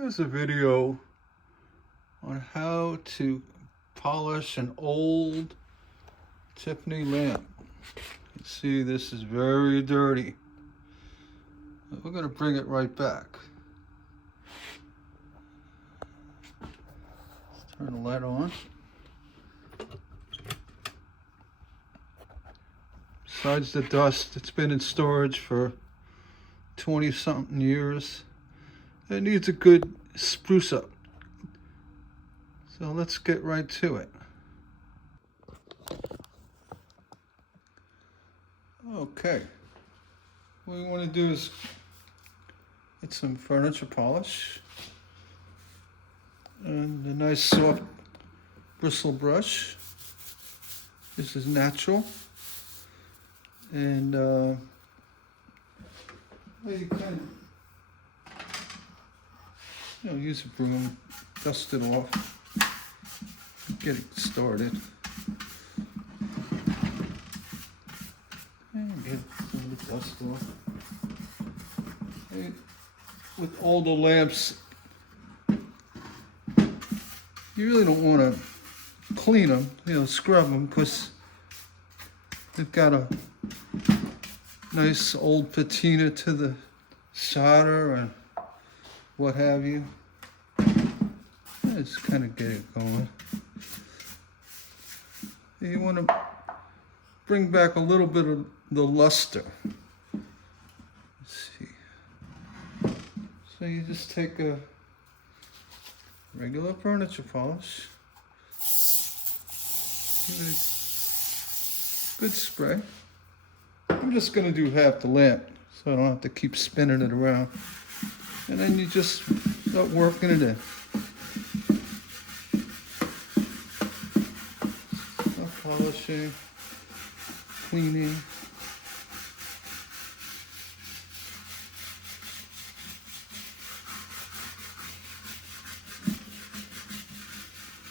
Here's a video on how to polish an old Tiffany lamp. You see, this is very dirty. We're going to bring it right back. Let's turn the light on. Besides the dust, it's been in storage for 20-something years. It needs a good spruce up. So let's get right to it. Okay. What you want to do is get some furniture polish and a nice soft bristle brush. This is natural. And you can use a broom, dust it off, get it started. And get some of the dust off. And with all the lamps, you really don't want to clean them, scrub them, because they've got a nice old patina to the solder and what have you. Just kind of get it going. You want to bring back a little bit of the luster. Let's see. So you just take a regular furniture polish, give it a good spray. I'm just going to do half the lamp so I don't have to keep spinning it around. And then you just start working it in. Start polishing, cleaning.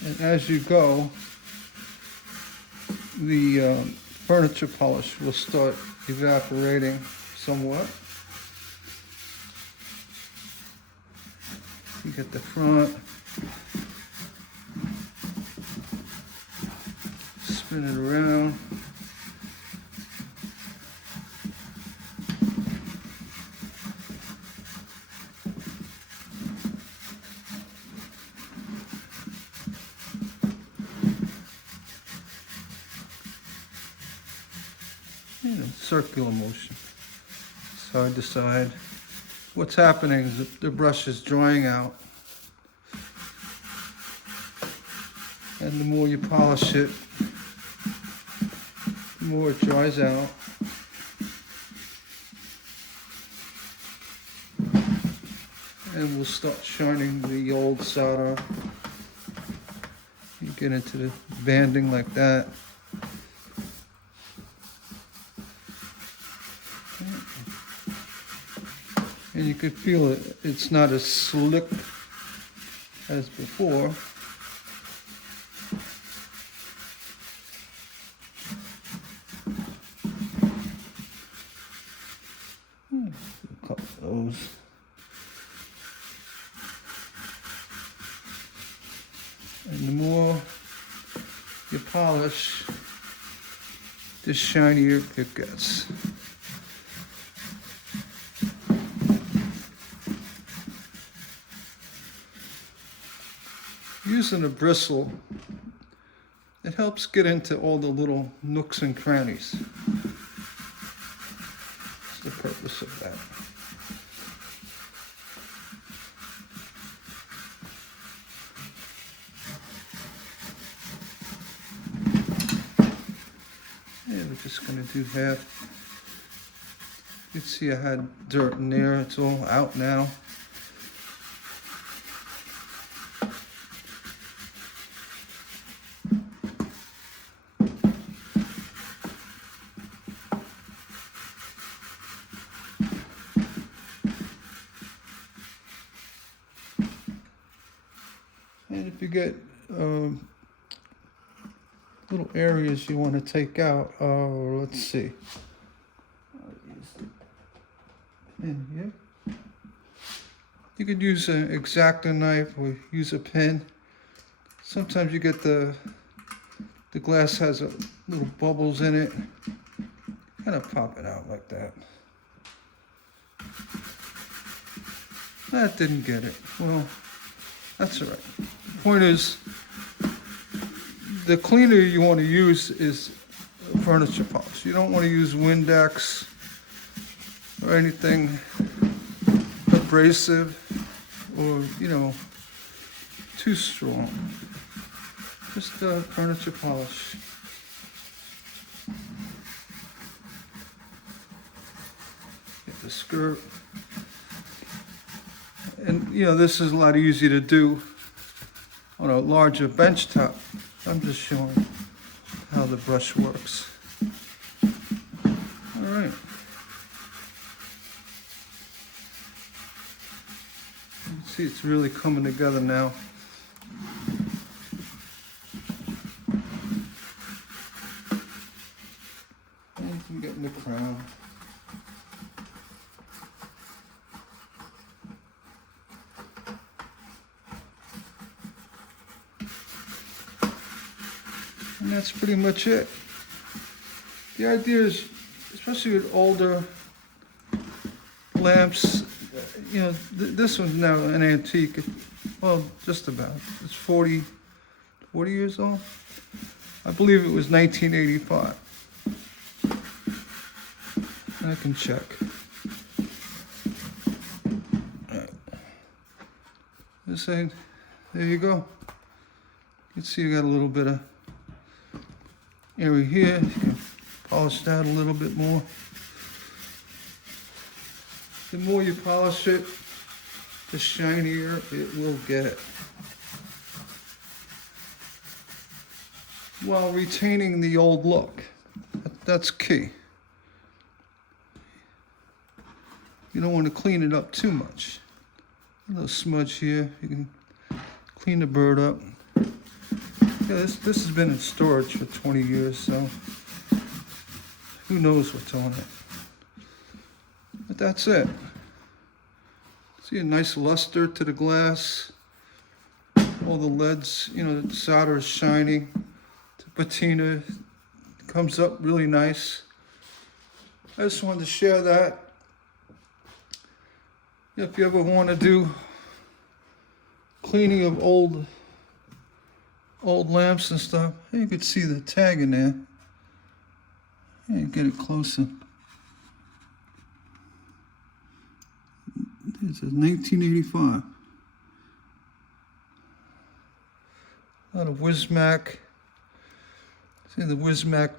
And as you go, the furniture polish will start evaporating somewhat. You get the front, spin it around. Circular motion, side to side. What's happening is the brush is drying out, and the more you polish it, the more it dries out. And we'll start shining the old solder. You get into the banding like that. And you could feel it, it's not as slick as before. A couple of those. And the more you polish, the shinier it gets. Using a bristle, it helps get into all the little nooks and crannies. That's the purpose of that. And we're just going to do half. You can see I had dirt in there. It's all out now. And if you get little areas you want to take out, let's see. In here. You could use an X-Acto knife or use a pin. Sometimes you get the glass has little bubbles in it. Kind of pop it out like that. That didn't get it. Well, that's all right. The point is, the cleaner you want to use is furniture polish. You don't want to use Windex or anything abrasive or, too strong. Just furniture polish. Get the skirt. And, this is a lot easier to do on a larger bench top. I'm just showing how the brush works. All right. You can see it's really coming together now. And I'm getting the crown. And that's pretty much it. The idea is, especially with older lamps, this one's now an antique. Well, just about. It's 40 years old. I believe it was 1985. I can check. All right. This ain't, there you go. You can see you got a little bit of area here. You can polish that a little bit more. The more you polish it, the shinier it will get, while retaining the old look. That's key. You don't want to clean it up too much. A little smudge here. You can clean the bird up. Yeah, this has been in storage for 20 years, so who knows what's on it. But that's it. See a nice luster to the glass. All the leads, the solder is shining. The patina comes up really nice. I just wanted to share that. If you ever want to do cleaning of old lamps and stuff, you could see the tag in there. Yeah, get it closer. It says 1985. A lot of Wismac. See the Wismac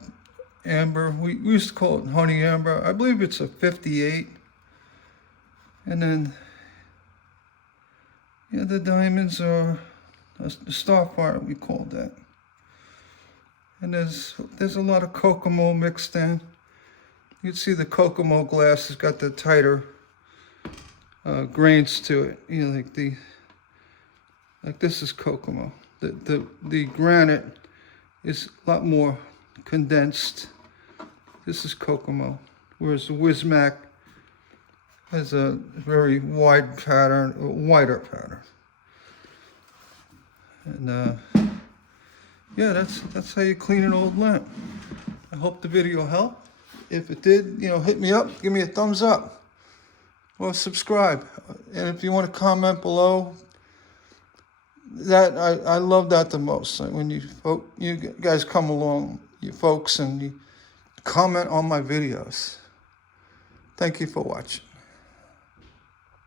amber. We used to call it honey amber. I believe it's a 58. And then, the diamonds are the starfire, we call that. And there's a lot of Kokomo mixed in. You can see the Kokomo glass has got the tighter grains to it. Like this is Kokomo. The granite is a lot more condensed. This is Kokomo, whereas the Wismac has a very wide pattern, a wider pattern. And that's how you clean an old lamp. I hope the video helped. If it did, hit me up, give me a thumbs up, or subscribe. And if you want to comment below, that I love that the most. When you guys come along, you folks, and you comment on my videos. Thank you for watching.